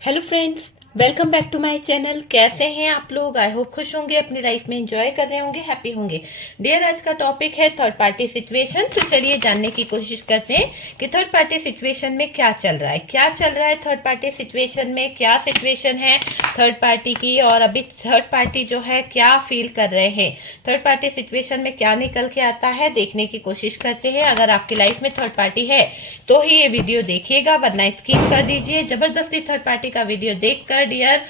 Hello friends, welcome back to my channel. कैसे हैं आप लोग? आई होप खुश होंगे, अपनी लाइफ में एंजॉय कर रहे होंगे, हैप्पी होंगे। डियर, आज का टॉपिक है थर्ड पार्टी सिचुएशन। तो चलिए जानने की कोशिश करते हैं कि थर्ड पार्टी सिचुएशन में क्या चल रहा है। क्या चल रहा है थर्ड पार्टी सिचुएशन में, क्या सिचुएशन है थर्ड पार्टी की, और अभी थर्ड पार्टी जो है क्या फील कर रहे हैं, थर्ड पार्टी सिचुएशन में क्या निकल के आता है, देखने की कोशिश करते हैं। अगर आपकी लाइफ में थर्ड पार्टी है तो ही ये वीडियो देखिएगा, वरना स्किप कर दीजिए। जबरदस्ती थर्ड पार्टी का वीडियो देखकर डियर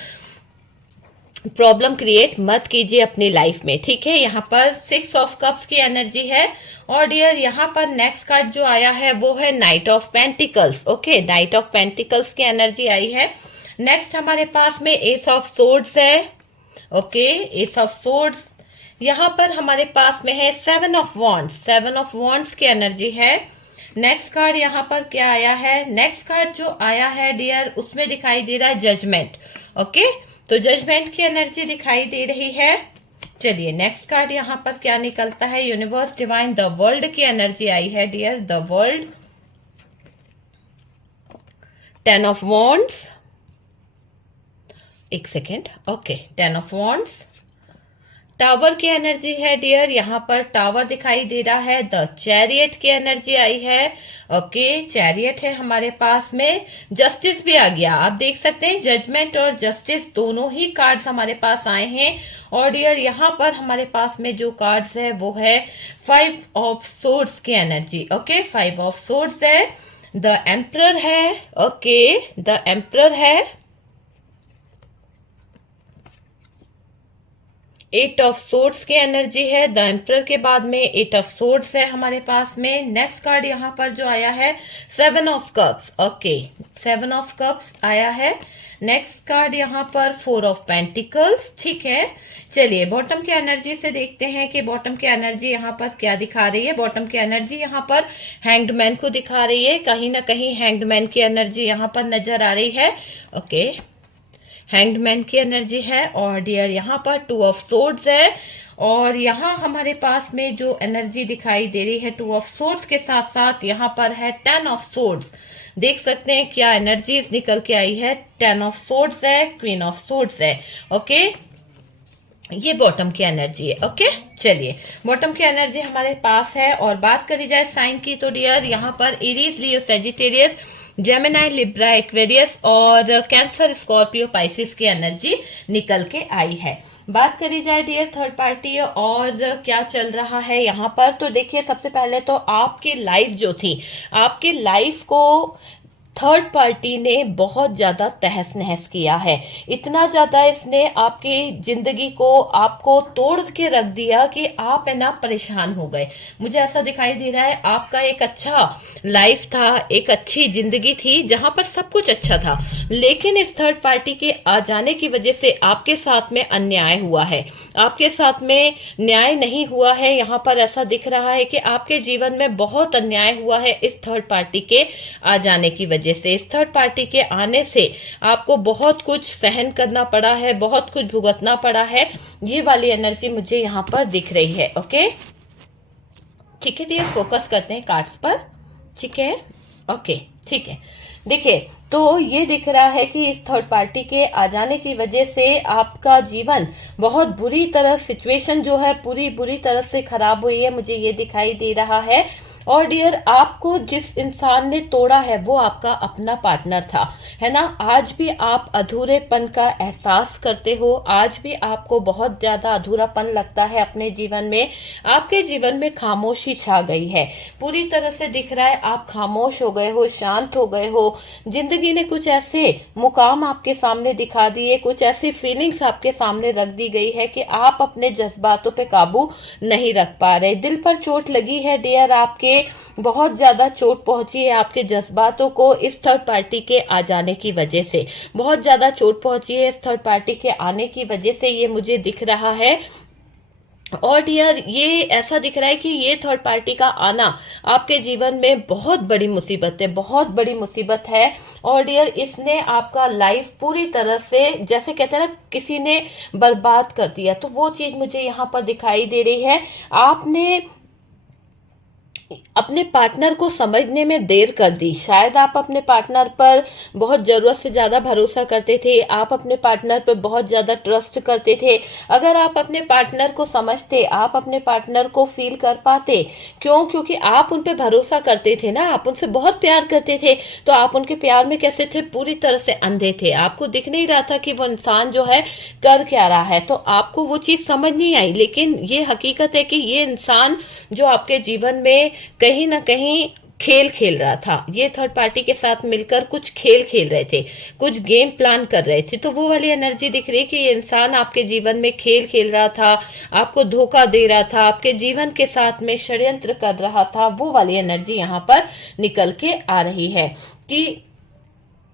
प्रॉब्लम क्रिएट मत कीजिए अपनी लाइफ में, ठीक है। यहाँ पर 6 ऑफ कप्स की एनर्जी है। और डियर यहाँ पर नेक्स्ट कार्ड जो आया है वो है night of pentacles. Okay, night of pentacles की एनर्जी आई है। नेक्स्ट हमारे पास में एस ऑफ सोर्ड्स है। Okay, S of swords. यहाँ पर हमारे पास में है 7 ऑफ वॉन्ड्स। 7 ऑफ वॉन्ड्स की एनर्जी है। नेक्स्ट कार्ड यहाँ पर क्या आया है? नेक्स्ट कार्ड जो आया है डियर, उसमें दिखाई दे रहा है जजमेंट। ओके, तो जजमेंट की एनर्जी दिखाई दे रही है। चलिए नेक्स्ट कार्ड यहाँ पर क्या निकलता है? यूनिवर्स डिवाइन द वर्ल्ड की एनर्जी आई है dear, the world. 10 of wands, एक second. Okay, 10 of wands. Tower की एनर्जी है डियर, यहाँ पर टावर दिखाई दे रहा है। द चैरियट की एनर्जी आई है। ओके, चैरियट है हमारे पास में। जस्टिस भी आ गया, आप देख सकते हैं जजमेंट और जस्टिस दोनों ही कार्ड्स हमारे पास आए हैं। और डियर यहाँ पर हमारे पास में जो कार्ड्स है वो है 5 ऑफ सोर्ड्स की एनर्जी। ओके, 5 ऑफ सोर्ड्स है। द एम्परर है। ओके, द एम्परर है। 8 ऑफ सोर्ड्स की एनर्जी है। द एम्परर के बाद में 8 ऑफ सोर्ड्स है हमारे पास में। नेक्स्ट कार्ड यहाँ पर जो आया है 7 of cups. Okay, 7 of cups आया है। नेक्स्ट कार्ड यहाँ पर 4 ऑफ पेंटिकल्स। ठीक है, चलिए बॉटम की एनर्जी से देखते हैं कि बॉटम की एनर्जी यहाँ पर क्या दिखा रही है। बॉटम की एनर्जी यहाँ पर हैंग्ड को दिखा रही है। कहीं ना कहीं हैंग्ड की एनर्जी यहाँ पर नजर आ रही है। ओके, हैंग्ड की एनर्जी है। और डियर यहाँ पर 2 ऑफ सोर्ड्स है। और यहाँ हमारे पास में जो एनर्जी दिखाई दे रही है 2 ऑफ सोर्ड्स के साथ साथ यहाँ पर है 10 ऑफ सोर्ड्स। देख सकते हैं क्या एनर्जीज निकल के आई है। 10 ऑफ सोर्ड्स है, क्वीन ऑफ सोर्ड्स है। ओके, ये बॉटम की एनर्जी है। ओके, चलिए बॉटम की एनर्जी हमारे पास है। और बात करी जाए साइन की तो डियर यहाँ पर एरीज, लियो, सेजिटेरियस, जेमिनाई, लिब्रा, एक्वेरियस और कैंसर, स्कॉर्पियो, पाइसिस की एनर्जी निकल के आई है। बात करी जाए डियर थर्ड पार्टी और क्या चल रहा है यहाँ पर, तो देखिए सबसे पहले तो आपकी लाइफ जो थी, आपकी लाइफ को थर्ड पार्टी ने बहुत ज्यादा तहस नहस किया है। इतना ज्यादा इसने आपकी जिंदगी को, आपको तोड़ के रख दिया कि आप है ना परेशान हो गए। मुझे ऐसा दिखाई दे रहा है आपका एक अच्छा लाइफ था, एक अच्छी जिंदगी थी जहां पर सब कुछ अच्छा था, लेकिन इस थर्ड पार्टी के आ जाने की वजह से आपके साथ में अन्याय हुआ है, आपके साथ में न्याय नहीं हुआ है। यहाँ पर ऐसा दिख रहा है कि आपके जीवन में बहुत अन्याय हुआ है इस थर्ड पार्टी के आ जाने की वजह से। इस थर्ड पार्टी के आने से आपको बहुत कुछ सहन करना पड़ा है, बहुत कुछ भुगतना पड़ा है। ये वाली एनर्जी मुझे यहाँ पर दिख रही है। ओके, ठीक है, तो फोकस करते हैं कार्ड्स पर। ठीक है, ओके, ठीक है। देखिए, तो ये दिख रहा है कि इस थर्ड पार्टी के आ जाने की वजह से आपका जीवन बहुत बुरी तरह, सिचुएशन जो है पूरी बुरी तरह से खराब हुई है, मुझे ये दिखाई दे रहा है। और डियर, आपको जिस इंसान ने तोड़ा है वो आपका अपना पार्टनर था, है ना। आज भी आप अधूरेपन का एहसास करते हो, आज भी आपको बहुत ज्यादा अधूरापन लगता है अपने जीवन में। आपके जीवन में खामोशी छा गई है, पूरी तरह से दिख रहा है आप खामोश हो गए हो, शांत हो गए हो। जिंदगी ने कुछ ऐसे मुकाम आपके सामने दिखा दिए, कुछ ऐसी फीलिंग्स आपके सामने रख दी गई है कि आप अपने जज्बातों पे काबू नहीं रख पा रहे। दिल पर चोट लगी है डियर, आपके बहुत ज्यादा चोट पहुंची है आपके जज्बातों को इस थर्ड पार्टी के आ जाने की वजह से, बहुत ज्यादा चोट पहुंची है इस थर्ड पार्टी के आने की वजह से, ये मुझे दिख रहा है। और डियर, ये ऐसा दिख रहा है कि ये थर्ड पार्टी का आना आपके जीवन में बहुत बड़ी मुसीबत है, बहुत बड़ी मुसीबत है। और डियर, इसने आपका लाइफ पूरी तरह से, जैसे कहते हैं ना, किसी ने बर्बाद कर दिया, तो वो चीज मुझे यहाँ पर दिखाई दे रही है। आपने अपने पार्टनर को समझने में देर कर दी। शायद आप अपने पार्टनर पर बहुत जरूरत से ज्यादा भरोसा करते थे, आप अपने पार्टनर पर बहुत ज्यादा ट्रस्ट करते थे। अगर आप अपने पार्टनर को समझते, आप अपने पार्टनर को फील कर पाते, क्यों? क्योंकि आप उन पे भरोसा करते थे ना, आप उनसे बहुत प्यार करते थे। तो आप उनके प्यार में कैसे थे? पूरी तरह से अंधे थे। आपको दिख नहीं रहा था कि वो इंसान जो है कर क्या रहा है, तो आपको वो चीज समझ नहीं आई। लेकिन ये हकीकत है कि ये इंसान जो आपके जीवन में कहीं ना कहीं खेल खेल रहा था, ये थर्ड पार्टी के साथ मिलकर कुछ खेल खेल रहे थे, कुछ गेम प्लान कर रहे थे। तो वो वाली एनर्जी दिख रही है कि ये इंसान आपके जीवन में खेल खेल रहा था, आपको धोखा दे रहा था, आपके जीवन के साथ में षड्यंत्र कर रहा था। वो वाली एनर्जी यहाँ पर निकल के आ रही है कि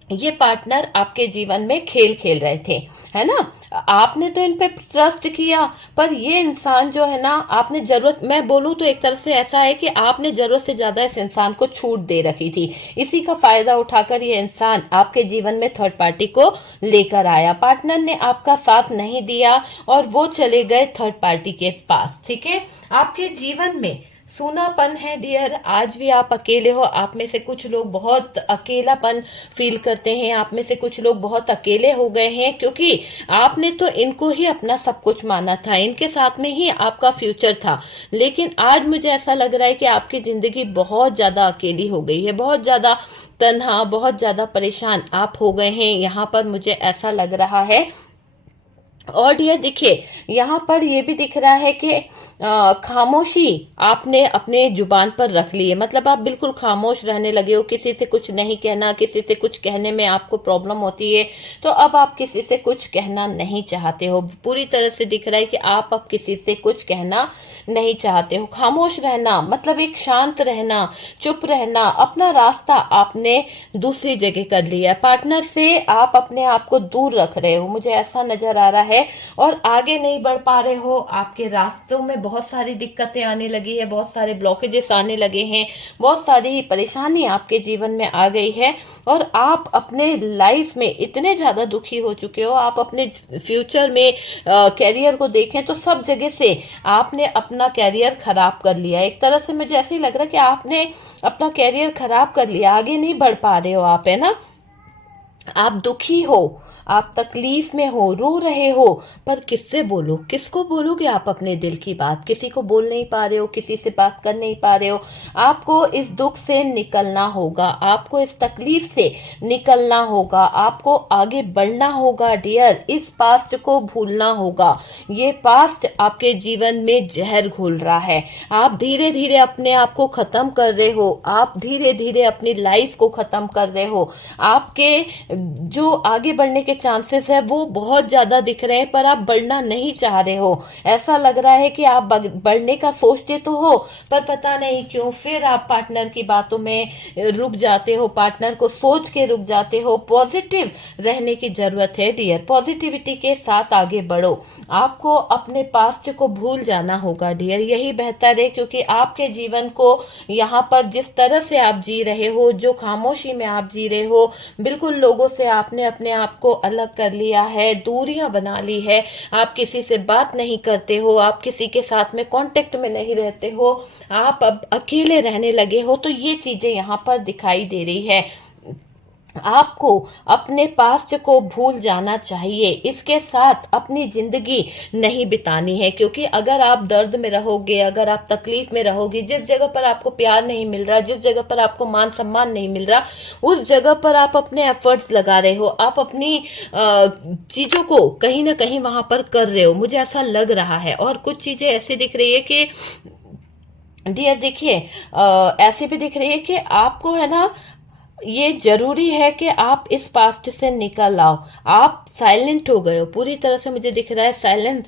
ये पार्टनर आपके जीवन में खेल खेल रहे थे, है ना। आपने तो इन पे ट्रस्ट किया, पर ये इंसान जो है ना, आपने जरूरत, मैं बोलूं तो एक तरह से ऐसा है कि आपने जरूरत से ज्यादा इस इंसान को छूट दे रखी थी। इसी का फायदा उठाकर ये इंसान आपके जीवन में थर्ड पार्टी को लेकर आया। पार्टनर ने आपका साथ नहीं दिया और वो चले गए थर्ड पार्टी के पास। ठीक है, आपके जीवन में सूनापन है डियर। आज भी आप अकेले हो। आप में से कुछ लोग बहुत अकेलापन फील करते हैं, आप में से कुछ लोग बहुत अकेले हो गए हैं, क्योंकि आपने तो इनको ही अपना सब कुछ माना था, इनके साथ में ही आपका फ्यूचर था। लेकिन आज मुझे ऐसा लग रहा है कि आपकी जिंदगी बहुत ज्यादा अकेली हो गई है, बहुत ज्यादा तन्हा, बहुत ज्यादा परेशान आप हो गए हैं। यहाँ पर मुझे ऐसा लग रहा है। और ये देखिए, यहाँ पर ये भी दिख रहा है कि खामोशी आपने अपने जुबान पर रख ली है। मतलब आप बिल्कुल खामोश रहने लगे हो, किसी से कुछ नहीं कहना, किसी से कुछ कहने में आपको प्रॉब्लम होती है, तो अब आप किसी से कुछ कहना नहीं चाहते हो। पूरी तरह से दिख रहा है कि आप अब किसी से कुछ कहना नहीं चाहते हो। खामोश रहना मतलब एक शांत रहना, चुप रहना, अपना रास्ता आपने दूसरी जगह कर लिया। पार्टनर से आप अपने आप को दूर रख रहे हो, मुझे ऐसा नजर आ रहा है, और आगे नहीं बढ़ पा रहे हो। आपके रास्तों में बहुत सारी दिक्कतें आने लगी है, बहुत सारे ब्लॉकेजेस आने लगे हैं, बहुत सारी परेशानी आपके जीवन में आ गई है, और आप अपने लाइफ में इतने ज्यादा दुखी हो चुके हो। आप अपने फ्यूचर में कैरियर को देखें तो सब जगह से आपने अपना कैरियर खराब कर लिया। एक तरह से मुझे ऐसे ही लग रहा है कि आपने अपना कैरियर खराब कर लिया, आगे नहीं बढ़ पा रहे हो आप, है ना। आप दुखी हो, आप तकलीफ में हो, रो रहे हो, पर किससे बोलो? किसको बोलोगे आप अपने दिल की बात? किसी को बोल नहीं पा रहे हो, किसी से बात कर नहीं पा रहे हो। आपको इस दुख से निकलना होगा, आपको इस तकलीफ से निकलना होगा, आपको आगे बढ़ना होगा डियर। इस पास्ट को भूलना होगा। ये पास्ट आपके जीवन में जहर घोल रहा है। आप धीरे धीरे अपने आप को खत्म कर रहे हो, आप धीरे धीरे अपनी लाइफ को खत्म कर रहे हो। आपके जो आगे बढ़ने के चांसेस है वो बहुत ज्यादा दिख रहे हैं, पर आप बढ़ना नहीं चाह रहे हो। ऐसा लग रहा है कि आप बढ़ने का सोचते तो हो, पर पता नहीं क्यों फिर आप पार्टनर की बातों में रुक जाते हो, पार्टनर को सोच के रुक जाते हो। पॉजिटिव रहने की जरूरत है डियर, पॉजिटिविटी के साथ आगे बढ़ो। आपको अपने पास्ट को भूल जाना होगा डियर, यही बेहतर है, क्योंकि आपके जीवन को यहाँ पर जिस तरह से आप जी रहे हो, जो खामोशी में आप जी रहे हो, बिल्कुल लोगों से आपने अपने आप को अलग कर लिया है, दूरियां बना ली है। आप किसी से बात नहीं करते हो, आप किसी के साथ में कांटेक्ट में नहीं रहते हो, आप अब अकेले रहने लगे हो। तो ये चीजें यहाँ पर दिखाई दे रही है। आपको अपने पास्ट को भूल जाना चाहिए, इसके साथ अपनी जिंदगी नहीं बितानी है, क्योंकि अगर आप दर्द में रहोगे, अगर आप तकलीफ में रहोगे, जिस जगह पर आपको प्यार नहीं मिल रहा, जिस जगह पर आपको मान सम्मान नहीं मिल रहा, उस जगह पर आप अपने एफर्ट्स लगा रहे हो, आप अपनी चीजों को कहीं ना कहीं वहां पर कर रहे हो, मुझे ऐसा लग रहा है। और कुछ चीजें ऐसी दिख रही है कि डियर देखिए, ऐसी भी दिख रही है कि आपको, है ना, ये जरूरी है कि आप इस पास्ट से निकल आओ। आप साइलेंट हो गए हो पूरी तरह से, मुझे दिख रहा है साइलेंट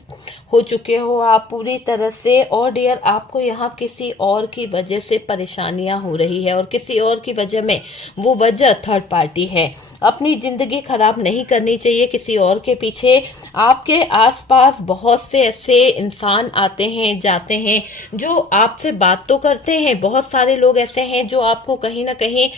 हो चुके हो आप पूरी तरह से। और डियर, आपको यहाँ किसी और की वजह से परेशानियां हो रही है, और किसी और की वजह में वो वजह थर्ड पार्टी है। अपनी जिंदगी खराब नहीं करनी चाहिए किसी और के पीछे। आपके आसपास बहुत से ऐसे इंसान आते हैं, जाते हैं, जो आपसे बात तो करते हैं। बहुत सारे लोग ऐसे हैं जो आपको कहीं ना कहीं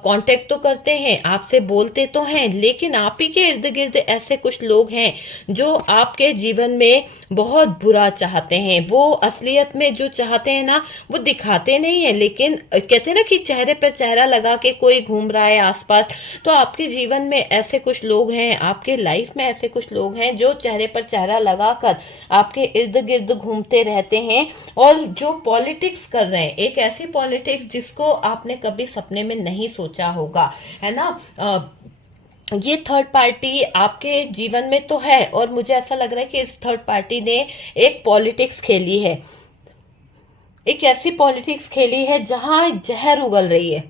कांटेक्ट तो करते हैं, आपसे बोलते तो हैं, लेकिन आप ही के इर्द गिर्द ऐसे कुछ लोग हैं जो आपके जीवन में बहुत बुरा चाहते हैं। वो असलियत में जो चाहते हैं ना, वो दिखाते नहीं है, लेकिन कहते हैं ना कि चेहरे पर चेहरा लगा के कोई घूम रहा है आसपास। तो आपके जीवन में ऐसे कुछ लोग हैं, आपके लाइफ में ऐसे कुछ लोग हैं जो चेहरे पर चेहरा लगाकर आपके इर्द गिर्द घूमते रहते हैं और जो पॉलिटिक्स कर रहे हैं, एक ऐसी पॉलिटिक्स जिसको आपने कभी सपने में नहीं सोचा होगा, है ना। ये थर्ड पार्टी आपके जीवन में तो है और मुझे ऐसा लग रहा है कि इस थर्ड पार्टी ने एक पॉलिटिक्स खेली है, एक ऐसी पॉलिटिक्स खेली है जहां जहर उगल रही है।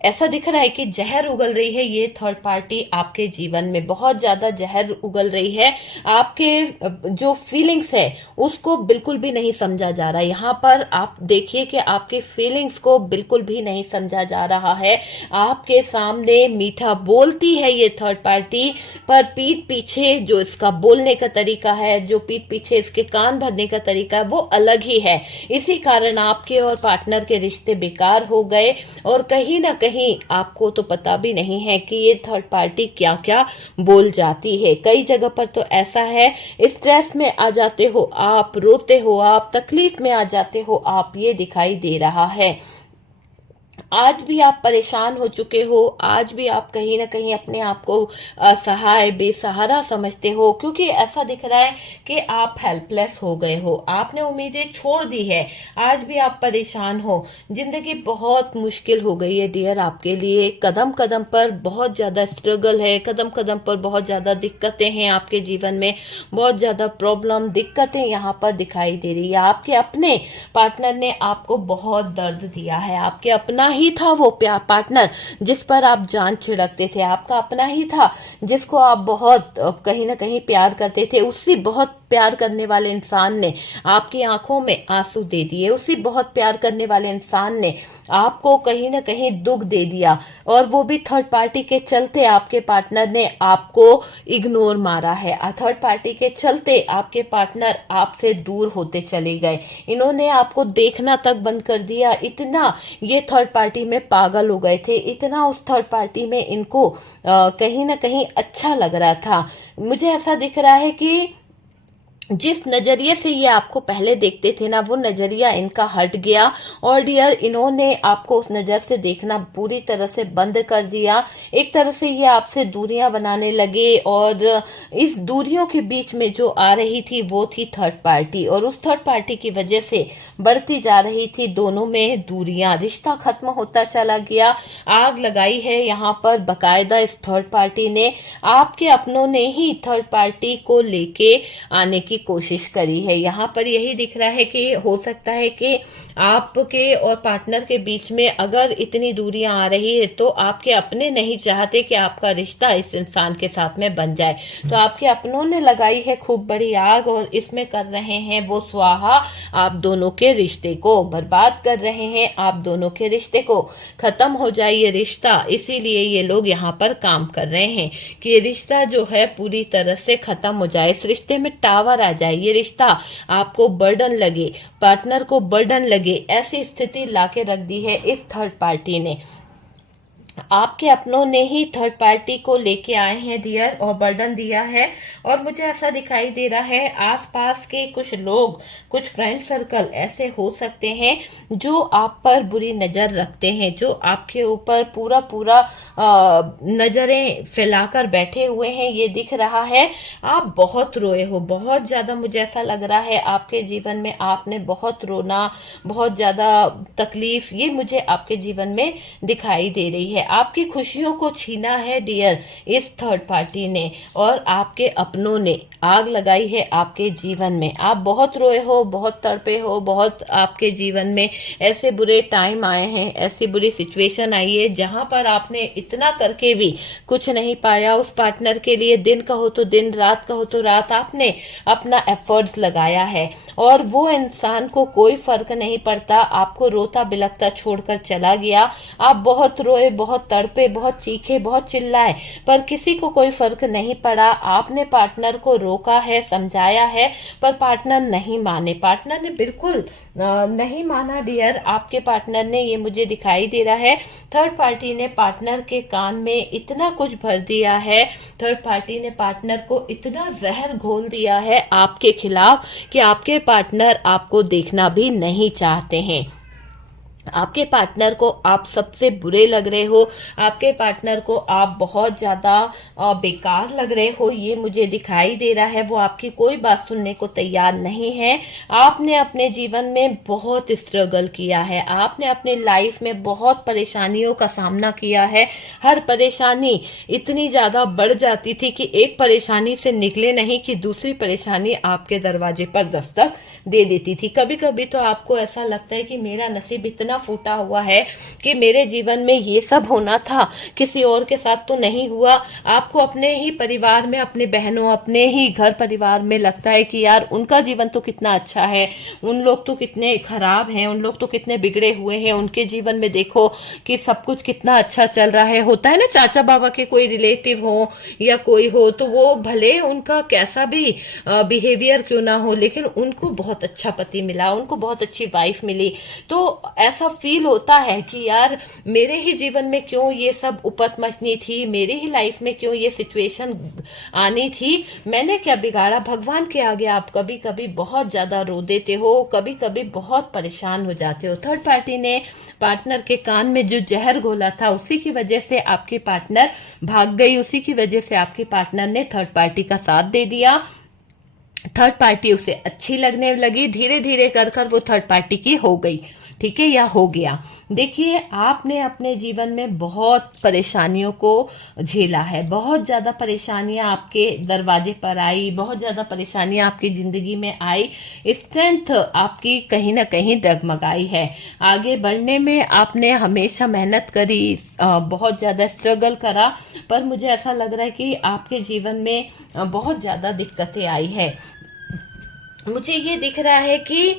ऐसा दिख रहा है कि जहर उगल रही है ये थर्ड पार्टी आपके जीवन में, बहुत ज्यादा जहर उगल रही है। आपके जो फीलिंग्स है उसको बिल्कुल भी नहीं समझा जा रहा। यहाँ पर आप देखिए कि आपके फीलिंग्स को बिल्कुल भी नहीं समझा जा रहा है। आपके सामने मीठा बोलती है ये थर्ड पार्टी, पर पीठ पीछे जो इसका बोलने का तरीका है, जो पीठ पीछे इसके कान भरने का तरीका है, वो अलग ही है। इसी कारण आपके और पार्टनर के रिश्ते बेकार हो गए और कहीं ना कहीं आपको तो पता भी नहीं है कि ये थर्ड पार्टी क्या क्या बोल जाती है। कई जगह पर तो ऐसा है, स्ट्रेस में आ जाते हो आप, रोते हो आप, तकलीफ में आ जाते हो आप, ये दिखाई दे रहा है। आज भी आप परेशान हो चुके हो, आज भी आप कहीं ना कहीं अपने आप को असहाय, बेसहारा समझते हो, क्योंकि ऐसा दिख रहा है कि आप हेल्पलेस हो गए हो, आपने उम्मीदें छोड़ दी है। आज भी आप परेशान हो, जिंदगी बहुत मुश्किल हो गई है डियर आपके लिए। कदम कदम पर बहुत ज्यादा स्ट्रगल है, कदम कदम पर बहुत ज्यादा दिक्कतें हैं आपके जीवन में, बहुत ज्यादा प्रॉब्लम, दिक्कतें यहाँ पर दिखाई दे रही है। आपके अपने पार्टनर ने आपको बहुत दर्द दिया है, आपके अपना ही था वो प्यार पार्टनर जिस पर आप जान छिड़कते थे, आपका अपना ही था जिसको आप बहुत कहीं ना कहीं प्यार करते थे। उसी बहुत प्यार करने वाले इंसान ने आपकी आंखों में आंसू दे दिए, उसी बहुत प्यार करने वाले इंसान ने आपको कहीं ना कहीं दुख दे दिया, और वो भी थर्ड पार्टी के चलते आपके पार्टनर ने आपको इग्नोर मारा है। थर्ड पार्टी के चलते आपके पार्टनर आपसे दूर होते चले गए, इन्होंने आपको देखना तक बंद कर दिया। इतना ये थर्ड पार्टी में पागल हो गए थे, इतना उस थर्ड पार्टी में इनको कहीं ना कहीं अच्छा लग रहा था। मुझे ऐसा दिख रहा है कि जिस नजरिए से ये आपको पहले देखते थे ना, वो नजरिया इनका हट गया और डियर इन्होंने आपको उस नजर से देखना पूरी तरह से बंद कर दिया। एक तरह से ये आपसे दूरियां बनाने लगे और इस दूरियों के बीच में जो आ रही थी वो थी थर्ड पार्टी, और उस थर्ड पार्टी की वजह से बढ़ती जा रही थी दोनों में दूरियां, रिश्ता खत्म होता चला गया। आग लगाई है यहाँ पर बकायदा इस थर्ड पार्टी ने, आपके अपनों ने ही थर्ड पार्टी को लेके आने की कोशिश करी है। यहाँ पर यही दिख रहा है कि हो सकता है कि आपके और पार्टनर के बीच में अगर इतनी दूरियां आ रही है तो आपके अपने नहीं चाहते कि आपका रिश्ता इस इंसान के साथ में बन जाए, तो आपके अपनों ने लगाई है खूब बड़ी आग और इसमें कर रहे हैं वो स्वाहा, आप दोनों के रिश्ते को बर्बाद कर रहे हैं, आप दोनों के रिश्ते को खत्म हो जाए ये रिश्ता। इसीलिए ये लोग यहाँ पर काम कर रहे हैं कि ये रिश्ता जो है पूरी तरह से खत्म हो जाए, इस रिश्ते में टावर आ जाए, ये रिश्ता आपको बर्डन लगे, पार्टनर को बर्डन लगे, ऐसी स्थिति लाके रख दी है इस थर्ड पार्टी ने। आपके अपनों ने ही थर्ड पार्टी को लेके आए हैं डियर और बर्डन दिया है, और मुझे ऐसा दिखाई दे रहा है आसपास के कुछ लोग, कुछ फ्रेंड सर्कल ऐसे हो सकते हैं जो आप पर बुरी नजर रखते हैं, जो आपके ऊपर पूरा पूरा नजरें फैलाकर बैठे हुए हैं। ये दिख रहा है आप बहुत रोए हो, बहुत ज्यादा मुझे ऐसा लग रहा है आपके जीवन में आपने बहुत रोना, बहुत ज्यादा तकलीफ, ये मुझे आपके जीवन में दिखाई दे रही है। आपकी खुशियों को छीना है डियर इस थर्ड पार्टी ने, और आपके अपनों ने आग लगाई है आपके जीवन में। आप बहुत रोए हो, बहुत तड़पे हो, बहुत आपके जीवन में ऐसे बुरे टाइम आए हैं, ऐसी बुरी सिचुएशन आई है जहां पर आपने इतना करके भी कुछ नहीं पाया उस पार्टनर के लिए। दिन कहो तो दिन, रात कहो तो रात, आपने अपना एफर्ट्स लगाया है और वो इंसान को कोई फर्क नहीं पड़ता, आपको रोता बिलखता छोड़कर चला गया। आप बहुत रोए, बहुत बहुत तड़पे, बहुत चीखे, बहुत चिल्लाए, पर किसी को कोई फर्क नहीं पड़ा। आपने पार्टनर को रोका है, समझाया है, पर पार्टनर नहीं माने, पार्टनर ने बिल्कुल नहीं माना डियर, आपके पार्टनर ने, ये मुझे दिखाई दे रहा है। थर्ड पार्टी ने पार्टनर के कान में इतना कुछ भर दिया है, थर्ड पार्टी ने पार्टनर को इतना जहर घोल दिया है आपके खिलाफ कि आपके पार्टनर आपको देखना भी नहीं चाहते हैं। आपके पार्टनर को आप सबसे बुरे लग रहे हो, आपके पार्टनर को आप बहुत ज्यादा बेकार लग रहे हो, ये मुझे दिखाई दे रहा है। वो आपकी कोई बात सुनने को तैयार नहीं है। आपने अपने जीवन में बहुत स्ट्रगल किया है, आपने अपने लाइफ में बहुत परेशानियों का सामना किया है। हर परेशानी इतनी ज्यादा बढ़ जाती थी कि एक परेशानी से निकले नहीं कि दूसरी परेशानी आपके दरवाजे पर दस्तक दे देती थी। कभी कभी तो आपको ऐसा लगता है कि मेरा नसीब इतना फूटा हुआ है कि मेरे जीवन में ये सब होना था, किसी और के साथ तो नहीं हुआ। आपको अपने ही परिवार में, अपने बहनों, अपने ही घर परिवार में लगता है कि यार उनका जीवन तो कितना अच्छा है, उन लोग तो कितने खराब हैं, उन लोग तो कितने बिगड़े हुए हैं, उनके जीवन में देखो कि सब कुछ कितना अच्छा चल रहा है। होता है ना, चाचा बाबा के कोई रिलेटिव हो या कोई हो, तो वो भले उनका कैसा भी बिहेवियर क्यों ना हो, लेकिन उनको बहुत अच्छा पति मिला, उनको बहुत अच्छी वाइफ मिली, तो ऐसा फील होता है कि यार मेरे ही जीवन में क्यों ये सब उपत मचनी थी, मेरे ही लाइफ में क्यों ये सिचुएशन आनी थी, मैंने क्या बिगाड़ा। भगवान के आगे आप कभी कभी बहुत ज्यादा रो देते हो, कभी कभी बहुत परेशान हो जाते हो। थर्ड पार्टी ने पार्टनर के कान में जो जहर घोला था, उसी की वजह से आपकी पार्टनर भाग गई, उसी की वजह से आपके पार्टनर ने थर्ड पार्टी का साथ दे दिया। थर्ड पार्टी उसे अच्छी लगने लगी, धीरे धीरे कर कर वो थर्ड पार्टी की हो गई, ठीक है, या हो गया। देखिए, आपने अपने जीवन में बहुत परेशानियों को झेला है, बहुत ज्यादा परेशानियां आपके दरवाजे पर आई, बहुत ज्यादा परेशानियां आपकी जिंदगी में आई। स्ट्रेंथ आपकी कहीं ना कहीं डगमगाई है। आगे बढ़ने में आपने हमेशा मेहनत करी, बहुत ज्यादा स्ट्रगल करा, पर मुझे ऐसा लग रहा है कि आपके जीवन में बहुत ज्यादा दिक्कतें आई है। मुझे ये दिख रहा है कि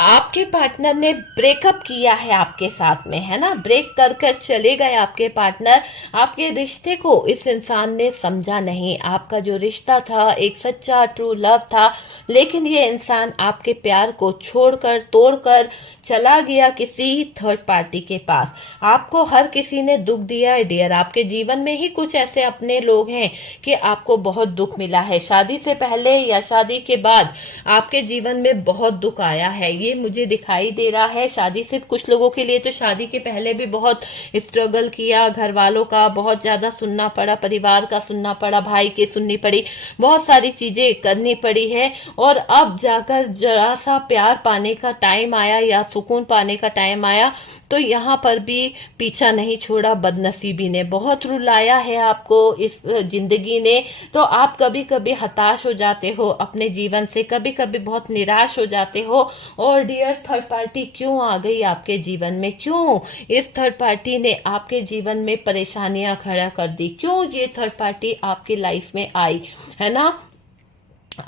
आपके पार्टनर ने ब्रेकअप किया है आपके साथ में, है ना, ब्रेक कर कर चले गए आपके पार्टनर। आपके रिश्ते को इस इंसान ने समझा नहीं, आपका जो रिश्ता था एक सच्चा ट्रू लव था, लेकिन ये इंसान आपके प्यार को छोड़कर, तोड़कर चला गया किसी थर्ड पार्टी के पास। आपको हर किसी ने दुख दिया है डियर, आपके जीवन में ही कुछ ऐसे अपने लोग हैं कि आपको बहुत दुख मिला है, शादी से पहले या शादी के बाद आपके जीवन में बहुत दुख आया है, ये मुझे दिखाई दे रहा है। शादी से कुछ लोगों के लिए तो शादी के पहले भी बहुत स्ट्रगल किया, घर वालों का बहुत ज्यादा सुनना पड़ा, परिवार का सुनना पड़ा, भाई की सुननी पड़ी, बहुत सारी चीजें करनी पड़ी है, और अब जाकर जरा सा प्यार पाने का टाइम आया या सुकून पाने का टाइम आया, तो यहाँ पर भी पीछा नहीं छोड़ा बदनसीबी ने, बहुत रुलाया है आपको इस जिंदगी ने। तो आप कभी कभी हताश हो जाते हो अपने जीवन से, कभी कभी बहुत निराश हो जाते हो। और डियर, थर्ड पार्टी क्यों आ गई आपके जीवन में, क्यों इस थर्ड पार्टी ने आपके जीवन में परेशानियां खड़ा कर दी, क्यों ये थर्ड पार्टी आपकी लाइफ में आई, है ना।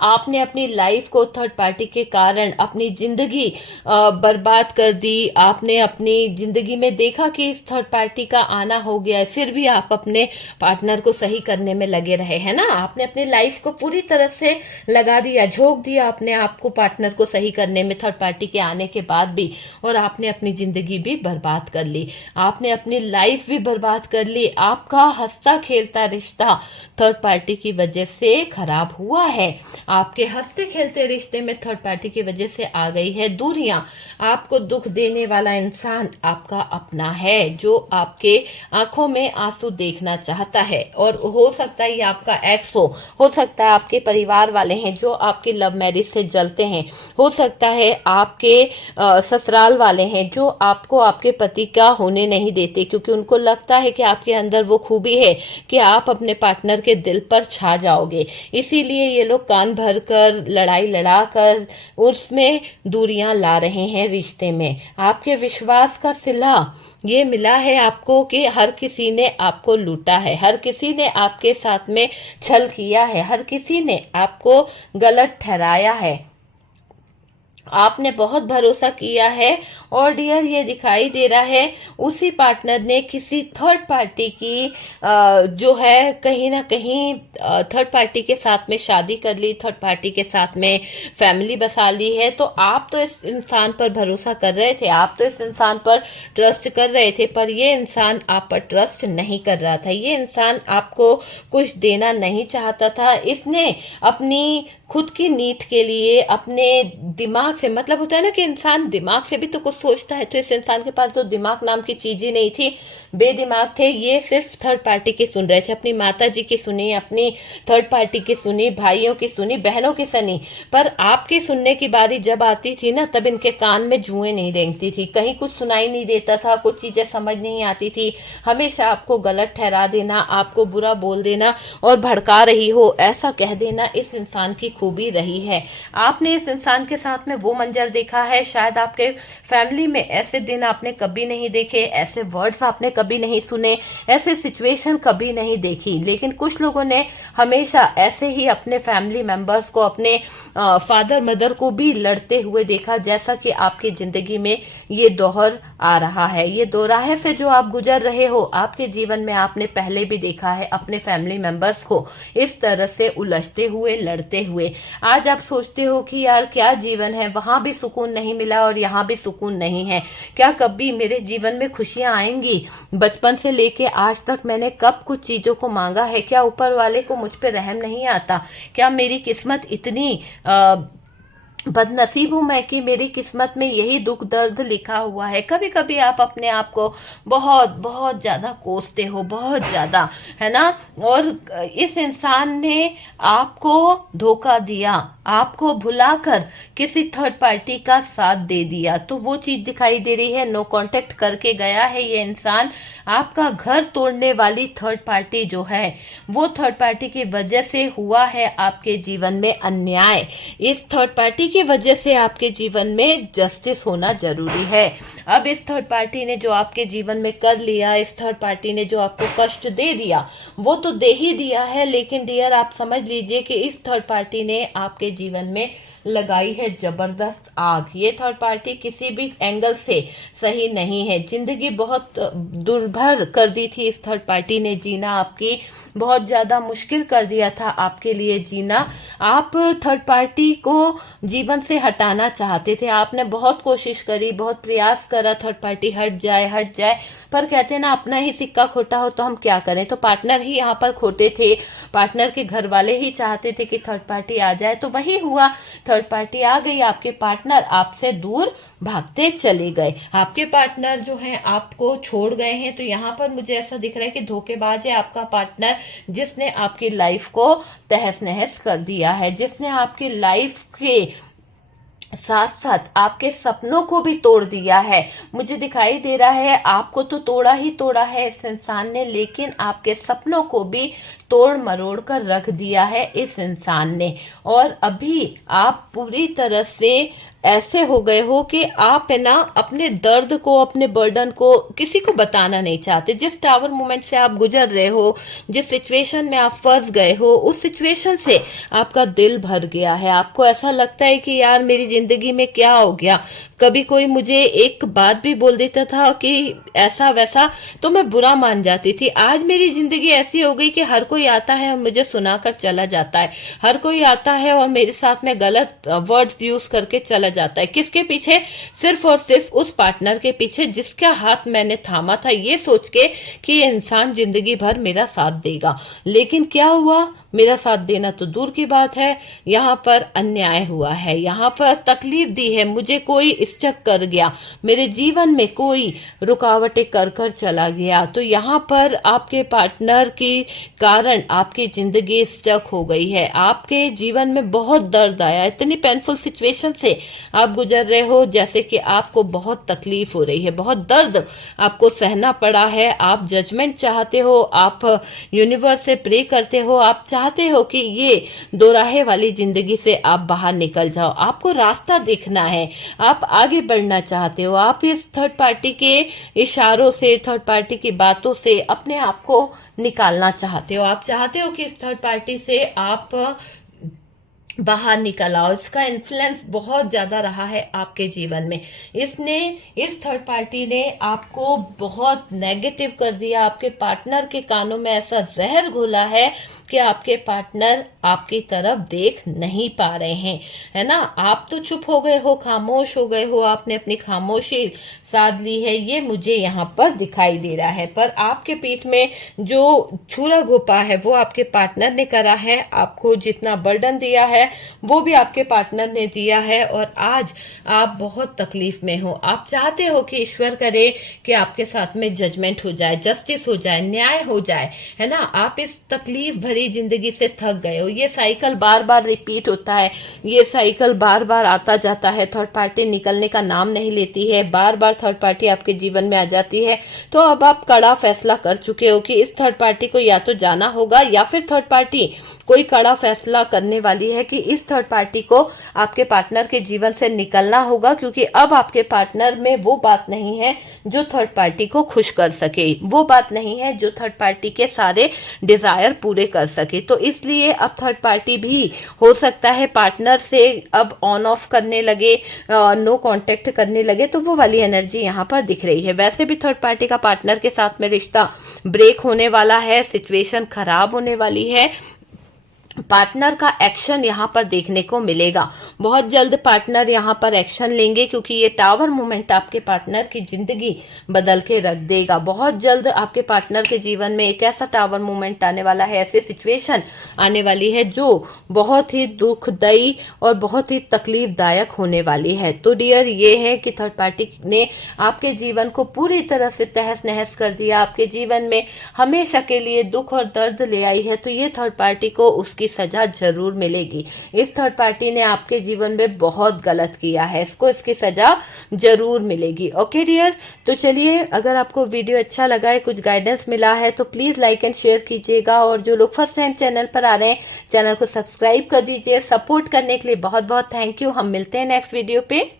आपने अपनी लाइफ को थर्ड पार्टी के कारण अपनी जिंदगी बर्बाद कर दी। आपने अपनी जिंदगी में देखा कि इस थर्ड पार्टी का आना हो गया है, फिर भी आप अपने पार्टनर को सही करने में लगे रहे, है ना। आपने अपनी लाइफ को पूरी तरह से लगा दिया, झोंक दिया अपने आप को पार्टनर को सही करने में थर्ड पार्टी के आने के बाद भी, और आपने अपनी जिंदगी भी बर्बाद कर ली, आपने अपनी लाइफ भी बर्बाद कर ली। आपका हंसता खेलता रिश्ता थर्ड पार्टी की वजह से खराब हुआ है। आपके हंसते खेलते रिश्ते में थर्ड पार्टी की वजह से आ गई है दूरियां। आपको दुख देने वाला इंसान आपका अपना है, जो आपके आंखों में आंसू देखना चाहता है, और हो सकता है ये आपका एक्स हो सकता है आपके परिवार वाले हैं जो आपकी लव मैरिज से जलते हैं, हो सकता है आपके ससुराल वाले हैं जो आपको आपके पति का होने नहीं देते, क्योंकि उनको लगता है कि आपके अंदर वो खूबी है कि आप अपने पार्टनर के दिल पर छा जाओगे। इसीलिए ये लोग कान भर कर, लड़ाई लड़ाकर उसमें दूरियां ला रहे हैं रिश्ते में। आपके विश्वास का सिला ये मिला है आपको कि हर किसी ने आपको लूटा है, हर किसी ने आपके साथ में छल किया है, हर किसी ने आपको गलत ठहराया है। आपने बहुत भरोसा किया है और डियर ये दिखाई दे रहा है उसी पार्टनर ने किसी थर्ड पार्टी की जो है कहीं ना कहीं थर्ड पार्टी के साथ में शादी कर ली, थर्ड पार्टी के साथ में फैमिली बसा ली है। तो आप तो इस इंसान पर भरोसा कर रहे थे, आप तो इस इंसान पर ट्रस्ट कर रहे थे, पर ये इंसान आप पर ट्रस्ट नहीं कर रहा था। ये इंसान आपको कुछ देना नहीं चाहता था। इसने अपनी खुद की नीड के लिए अपने दिमाग से, मतलब होता है ना कि इंसान दिमाग से भी तो कुछ सोचता है, तो इस इंसान के पास जो दिमाग नाम की चीज ही नहीं थी, बेदिमाग थे। ये सिर्फ थर्ड पार्टी की सुन रहे थे, अपनी माता जी की सुनी, अपनी थर्ड पार्टी की सुनी, भाइयों की सुनी, बहनों की सुनी, पर आपकी सुनने की बारी जब आती थी ना, तब इनके कान में जुएं नहीं रेंगती थी, कहीं कुछ सुनाई नहीं देता था, कुछ चीजें समझ नहीं आती थी। हमेशा आपको गलत ठहरा देना, आपको बुरा बोल देना और भड़का रही हो ऐसा कह देना इस इंसान की खूबी रही है। आपने इस इंसान के साथ में वो मंजर देखा है, शायद आपके फैमिली में ऐसे दिन आपने कभी नहीं देखे, ऐसे वर्ड्स आपने कभी नहीं सुने, ऐसे सिचुएशन कभी नहीं देखी, लेकिन कुछ लोगों ने हमेशा ऐसे ही अपने फैमिली मेंबर्स को, अपने फादर मदर को भी लड़ते हुए देखा, जैसा कि आपकी जिंदगी में ये दौर आ रहा है। ये दोराहे से जो आप गुजर रहे हो आपके जीवन में आपने पहले भी देखा है अपने फैमिली मेंबर्स को इस तरह से उलझते हुए, लड़ते हुए। आज आप सोचते हो कि यार क्या जीवन है, वहां भी सुकून नहीं मिला और यहाँ भी सुकून नहीं है, क्या कभी मेरे जीवन में खुशियां आएंगी? बचपन से लेके आज तक मैंने कब कुछ चीजों को मांगा है? क्या ऊपर वाले को मुझ पे रहम नहीं आता? क्या मेरी किस्मत इतनी बदनसीब हूं मैं कि मेरी किस्मत में यही दुख दर्द लिखा हुआ है? कभी कभी आप अपने आप को बहुत बहुत ज्यादा कोसते हो, बहुत ज्यादा, है ना? और इस इंसान ने आपको धोखा दिया, आपको भुलाकर किसी थर्ड पार्टी का साथ दे दिया, तो वो चीज दिखाई दे रही है। नो कांटेक्ट करके गया है ये इंसान। आपका घर तोड़ने वाली थर्ड पार्टी जो है, वो थर्ड पार्टी की वजह से हुआ है आपके जीवन में अन्याय। इस थर्ड पार्टी की वजह से आपके जीवन में जस्टिस होना जरूरी है। अब इस थर्ड पार्टी ने जो आपके जीवन में कर लिया, इस थर्ड पार्टी ने जो आपको कष्ट दे दिया, वो तो दे ही दिया है, लेकिन डियर आप समझ लीजिए कि इस थर्ड पार्टी ने आपके जीवन में लगाई है जबरदस्त आग। ये थर्ड पार्टी किसी भी एंगल से सही नहीं है। जिंदगी बहुत दुर्भर कर दी थी इस थर्ड पार्टी ने, जीना आपकी बहुत ज्यादा मुश्किल कर दिया था आपके लिए जीना। आप थर्ड पार्टी को जीवन से हटाना चाहते थे, आपने बहुत कोशिश करी, बहुत प्रयास करा थर्ड पार्टी हट जाए, हट जाए, पर कहते ना अपना ही सिक्का खोटा हो तो हम क्या करें। तो पार्टनर ही यहाँ पर खोटे थे, पार्टनर के घर वाले ही चाहते थे कि थर्ड पार्टी आ जाए, तो वही हुआ, थर्ड पार्टी आ गई, आपके पार्टनर आपसे दूर भागते चले गए, आपके पार्टनर जो हैं आपको छोड़ गए हैं। तो यहाँ पर मुझे ऐसा दिख रहा है कि धोखेबाज है आपका पार्टनर, जिसने आपकी लाइफ को तहस नहस कर दिया है, जिसने आपकी लाइफ के साथ साथ आपके सपनों को भी तोड़ दिया है। मुझे दिखाई दे रहा है आपको तो तोड़ा ही तोड़ा है इस इंसान ने, लेकिन आपके सपनों को भी तोड़ मरोड़ कर रख दिया है इस इंसान ने। और अभी आप पूरी तरह से ऐसे हो गए हो कि आप है ना अपने दर्द को, अपने बर्डन को किसी को बताना नहीं चाहते। जिस टावर मोमेंट से आप गुजर रहे हो, जिस सिचुएशन में आप फंस गए हो, उस सिचुएशन से आपका दिल भर गया है। आपको ऐसा लगता है कि यार मेरी जिंदगी में क्या हो गया? कभी कोई मुझे एक बात भी बोल देता था कि ऐसा वैसा, तो मैं बुरा मान जाती थी। आज मेरी जिंदगी ऐसी हो गई कि हर कोई आता है और मुझे सुनाकर चला जाता है, हर कोई आता है और मेरे साथ में गलत वर्ड्स यूज करके चला जाता है। किसके पीछे? सिर्फ और सिर्फ उस पार्टनर के पीछे जिसका हाथ मैंने थामा था, ये सोच के कि ये इंसान जिंदगी भर मेरा साथ देगा। लेकिन क्या हुआ? मेरा साथ देना तो दूर की बात है, यहाँ पर अन्याय हुआ है, यहाँ पर तकलीफ दी है, मुझे कोई स्टक कर गया, मेरे जीवन में कोई रुकावटें कर कर चला गया। तो यहाँ पर आपके पार्टनर के कारण आपकी जिंदगी स्टक हो गई है, आपके जीवन में बहुत दर्द आया, इतनी पेनफुल सिचुएशन से आप गुजर रहे हो जैसे कि आपको बहुत तकलीफ हो रही है, बहुत दर्द आपको सहना पड़ा है। आप जजमेंट चाहते हो, आप यूनिवर्स से प्रे करते हो, आप चाहते हो कि ये दोराहे वाली जिंदगी से आप बाहर निकल जाओ, आपको रास्ता देखना है, आप आगे बढ़ना चाहते हो। आप इस थर्ड पार्टी के इशारों से, थर्ड पार्टी की बातों से अपने आप को निकालना चाहते हो। आप चाहते हो कि इस थर्ड पार्टी से आप बाहर निकल आओ। इसका इन्फ्लुएंस बहुत ज्यादा रहा है आपके जीवन में। इस थर्ड पार्टी ने आपको बहुत नेगेटिव कर दिया। आपके पार्टनर के कानों में ऐसा जहर घोला है कि आपके पार्टनर आपकी तरफ देख नहीं पा रहे हैं, है ना। आप तो चुप हो गए हो, खामोश हो गए हो, आपने अपनी खामोशी साध ली है, ये मुझे यहाँ पर दिखाई दे रहा है। पर आपके पीठ में जो छुरा घोपा है वो आपके पार्टनर ने करा है। आपको जितना बर्डन दिया है वो भी आपके पार्टनर ने दिया है, और आज आप बहुत तकलीफ में हो। आप चाहते हो कि ईश्वर करे कि आपके साथ में जजमेंट हो जाए, जस्टिस हो जाए, न्याय हो जाए, है ना। आप इस तकलीफ भरी जिंदगी से थक गए हो। ये साइकिल बार बार रिपीट होता है, ये साइकिल बार बार आता जाता है। थर्ड पार्टी निकलने का नाम नहीं लेती है, बार बार थर्ड पार्टी आपके जीवन में आ जाती है। तो अब आप कड़ा फैसला कर चुके हो कि इस थर्ड पार्टी को या तो जाना होगा, या फिर थर्ड पार्टी कोई कड़ा फैसला करने वाली है कि इस थर्ड पार्टी को आपके पार्टनर के जीवन से निकलना होगा, क्योंकि अब आपके पार्टनर में वो बात नहीं है जो थर्ड पार्टी को खुश कर सके, वो बात नहीं है जो थर्ड पार्टी के सारे डिजायर पूरे कर सके। तो इसलिए अब थर्ड पार्टी भी हो सकता है पार्टनर से अब ऑन ऑफ करने लगे, नो कांटेक्ट करने लगे। तो वो वाली एनर्जी यहाँ पर दिख रही है। वैसे भी थर्ड पार्टी का पार्टनर के साथ में रिश्ता ब्रेक होने वाला है, सिचुएशन खराब होने वाली है। पार्टनर का एक्शन यहाँ पर देखने को मिलेगा। बहुत जल्द पार्टनर यहाँ पर एक्शन लेंगे, क्योंकि ये टावर मूवमेंट आपके पार्टनर की जिंदगी बदल के रख देगा। बहुत जल्द आपके पार्टनर के जीवन में एक ऐसा टावर मूवमेंट आने वाला है, ऐसी सिचुएशन आने वाली है जो बहुत ही दुखदायी और बहुत ही तकलीफदायक होने वाली है। तो डियर, ये है कि थर्ड पार्टी ने आपके जीवन को पूरी तरह से तहस नहस कर दिया, आपके जीवन में हमेशा के लिए दुख और दर्द ले आई है। तो ये थर्ड पार्टी को उसकी सजा जरूर मिलेगी। इस थर्ड पार्टी ने आपके जीवन में बहुत गलत किया है, इसको इसकी सजा जरूर मिलेगी। ओके डियर, तो चलिए, अगर आपको वीडियो अच्छा लगा है, कुछ गाइडेंस मिला है, तो प्लीज लाइक एंड शेयर कीजिएगा। और जो लोग फर्स्ट टाइम चैनल पर आ रहे हैं, चैनल को सब्सक्राइब कर दीजिए। सपोर्ट करने के लिए बहुत बहुत थैंक यू। हम मिलते हैं नेक्स्ट वीडियो पे।